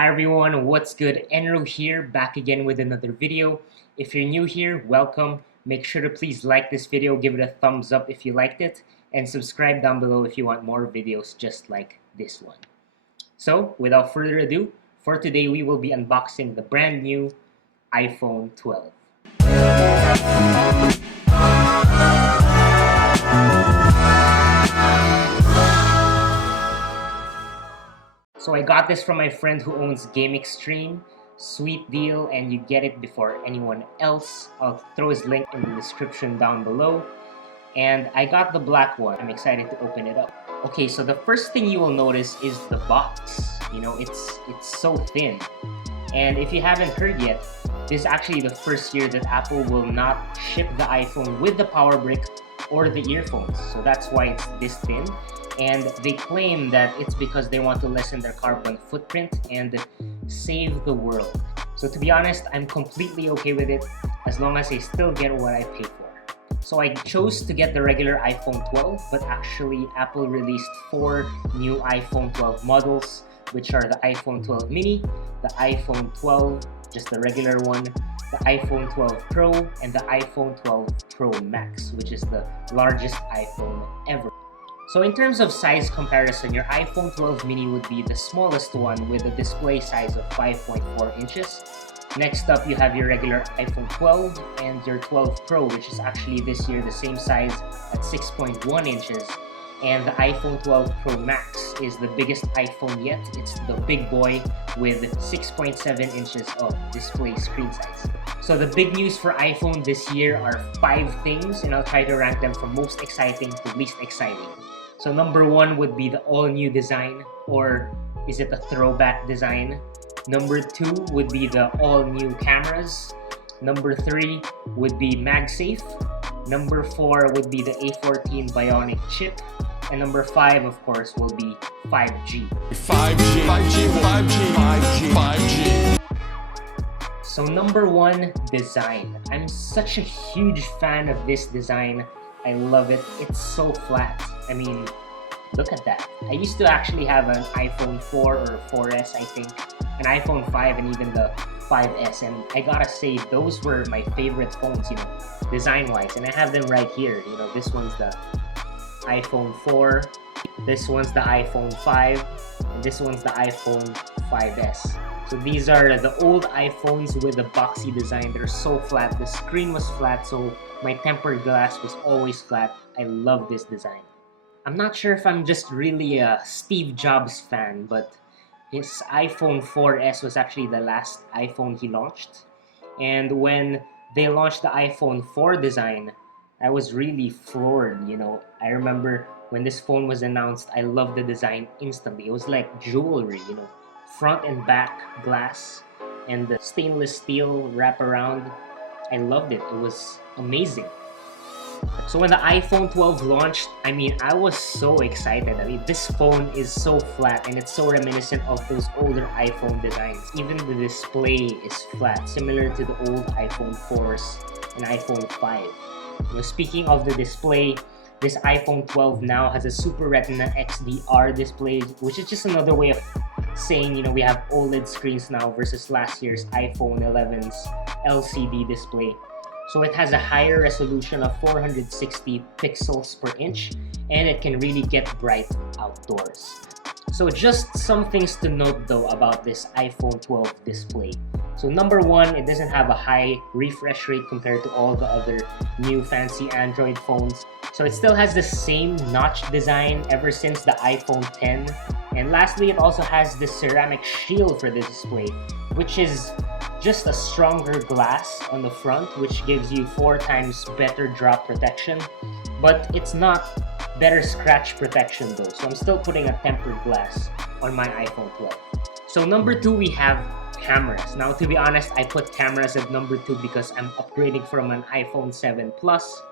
Hi everyone, what's good? Enro here, back again with another video. If you're new here, welcome. Make sure to please like this video, give it a thumbs up if you liked it, and subscribe down below if you want more videos just like this one. So, without further ado, for today we will be unboxing the brand new iPhone 12. So I got this from my friend who owns Game Extreme. Sweet deal, and you get it before anyone else. I'll throw his link in the description down below. And I got the black one. I'm excited to open it up. Okay, so the first thing you will notice is the box. You know, it's so thin. And if you haven't heard yet, this is actually the first year that Apple will not ship the iPhone with the power brick or the earphones. So that's why it's this thin. And they claim that it's because they want to lessen their carbon footprint and save the world. So to be honest, I'm completely okay with it as long as I still get what I pay for. So I chose to get the regular iPhone 12, but actually Apple released 4 new iPhone 12 models, which are the iPhone 12 mini, the iPhone 12, just the regular one, the iPhone 12 Pro, and the iPhone 12 Pro Max, which is the largest iPhone ever. So in terms of size comparison, your iPhone 12 mini would be the smallest one with a display size of 5.4 inches. Next up, you have your regular iPhone 12 and your 12 Pro, which is actually this year the same size at 6.1 inches. And the iPhone 12 Pro Max is the biggest iPhone yet. It's the big boy with 6.7 inches of display screen size. So the big news for iPhone this year are 5 things, and I'll try to rank them from most exciting to least exciting. So number 1 would be the all-new design, or is it a throwback design? Number 2 would be the all-new cameras. Number 3 would be MagSafe. Number 4 would be the A14 Bionic Chip. And number 5, of course, will be 5G. 5G, 5G, 5G, 5G, 5G. So number 1, design. I'm such a huge fan of this design. I love it. It's so flat. I mean, look at that. I used to actually have an iPhone 4 or 4S, I think, an iPhone 5, and even the 5S, and I gotta say, those were my favorite phones, you know, design-wise, and I have them right here. You know, this one's the iPhone 4, this one's the iPhone 5, and this one's the iPhone 5S. So these are the old iPhones with the boxy design. They're so flat. The screen was flat, so my tempered glass was always flat. I love this design. I'm not sure if I'm just really a Steve Jobs fan, but his iPhone 4S was actually the last iPhone he launched. And when they launched the iPhone 4 design, I was really floored, you know. I remember when this phone was announced, I loved the design instantly. It was like jewelry, you know. Front and back glass and the stainless steel wraparound. I loved it. It was amazing. So when the iPhone 12 launched, I mean, I was so excited. I mean, this phone is so flat and it's so reminiscent of those older iPhone designs. Even the display is flat, similar to the old iPhone 4s and iPhone 5. You know, speaking of the display, this iPhone 12 now has a Super Retina XDR display, which is just another way of saying, you know, we have OLED screens now versus last year's iPhone 11's LCD display. So it has a higher resolution of 460 pixels per inch, and it can really get bright outdoors. So just some things to note though about this iPhone 12 display. So number 1, it doesn't have a high refresh rate compared to all the other new fancy Android phones. So it still has the same notch design ever since the iPhone 10. And lastly, it also has this ceramic shield for the display, which is just a stronger glass on the front, which gives you 4 times better drop protection. But it's not better scratch protection though, so I'm still putting a tempered glass on my iPhone 12. So number 2, we have cameras. Now, to be honest, I put cameras at number 2 because I'm upgrading from an iPhone 7 Plus.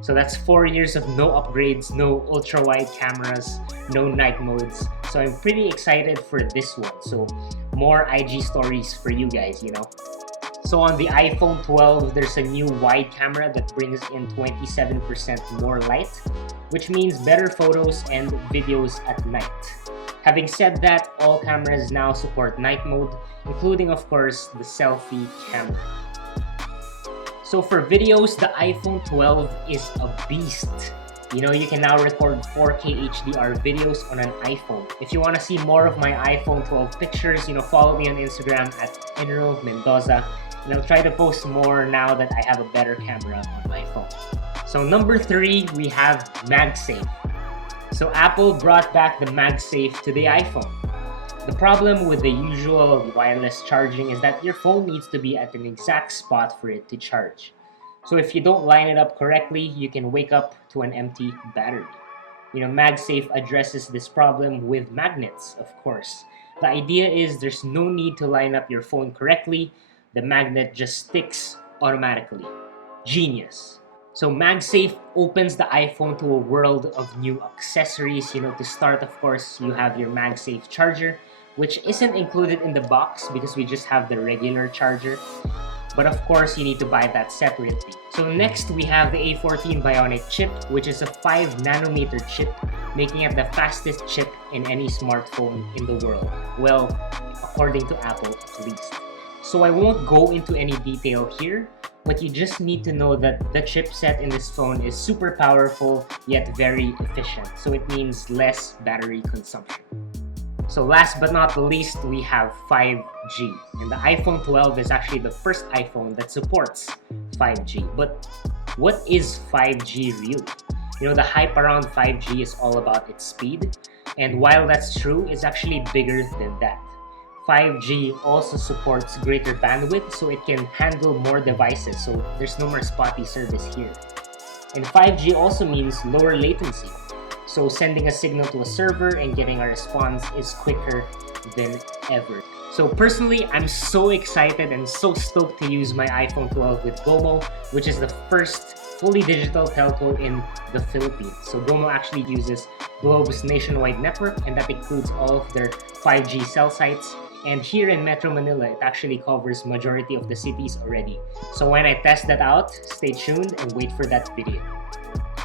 So that's 4 years of no upgrades, no ultra-wide cameras, no night modes. So I'm pretty excited for this one. So more IG stories for you guys, you know. So on the iPhone 12, there's a new wide camera that brings in 27% more light, which means better photos and videos at night. Having said that, all cameras now support night mode, including of course the selfie camera. So for videos, the iPhone 12 is a beast. You know, you can now record 4K HDR videos on an iPhone. If you want to see more of my iPhone 12 pictures, follow me on Instagram at Enro Mendoza. And I'll try to post more now that I have a better camera on my phone. So number 3, we have MagSafe. So Apple brought back the MagSafe to the iPhone. The problem with the usual wireless charging is that your phone needs to be at an exact spot for it to charge. So if you don't line it up correctly, you can wake up to an empty battery. MagSafe addresses this problem with magnets, of course. The idea is there's no need to line up your phone correctly. The magnet just sticks automatically. Genius. So MagSafe opens the iPhone to a world of new accessories. To start, of course, you have your MagSafe charger, which isn't included in the box because we just have the regular charger. But of course, you need to buy that separately. So next, we have the A14 Bionic Chip, which is a 5nm chip, making it the fastest chip in any smartphone in the world. Well, according to Apple at least. So I won't go into any detail here, but you just need to know that the chipset in this phone is super powerful, yet very efficient. So it means less battery consumption. So last but not the least, we have 5G. And the iPhone 12 is actually the first iPhone that supports 5G. But what is 5G really? The hype around 5G is all about its speed. And while that's true, it's actually bigger than that. 5G also supports greater bandwidth, so it can handle more devices. So there's no more spotty service here. And 5G also means lower latency. So sending a signal to a server and getting a response is quicker than ever. So personally, I'm so excited and so stoked to use my iPhone 12 with Gomo, which is the first fully digital telco in the Philippines. So Gomo actually uses Globe's nationwide network, and that includes all of their 5G cell sites. And here in Metro Manila, it actually covers majority of the cities already. So when I test that out, stay tuned and wait for that video.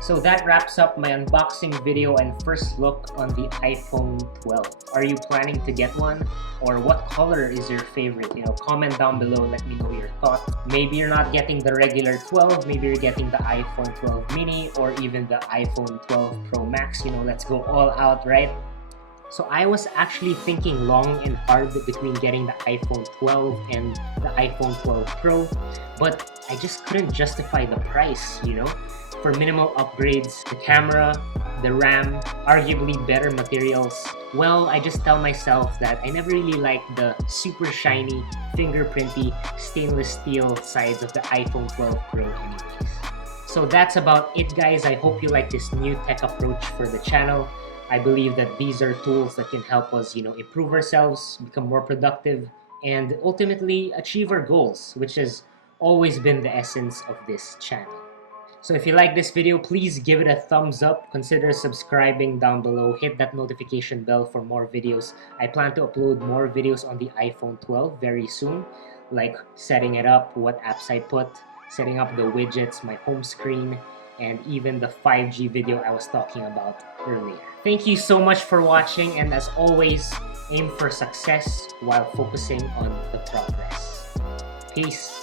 So that wraps up my unboxing video and first look on the iPhone 12. Are you planning to get one? Or what color is your favorite? Comment down below, let me know your thoughts. Maybe you're not getting the regular 12, maybe you're getting the iPhone 12 mini or even the iPhone 12 Pro Max. Let's go all out, right? So I was actually thinking long and hard between getting the iPhone 12 and the iPhone 12 Pro, but I just couldn't justify the price, For minimal upgrades, the camera, the RAM, arguably better materials, well, I just tell myself that I never really liked the super shiny, fingerprinty, stainless steel sides of the iPhone 12 Pro anyways. So that's about it, guys. I hope you like this new tech approach for the channel. I believe that these are tools that can help us, improve ourselves, become more productive, and ultimately achieve our goals, which has always been the essence of this channel. So if you like this video, please give it a thumbs up. Consider subscribing down below. Hit that notification bell for more videos. I plan to upload more videos on the iPhone 12 very soon, like setting it up, what apps I put, setting up the widgets, my home screen, and even the 5G video I was talking about earlier. Thank you so much for watching, and as always, aim for success while focusing on the progress. Peace.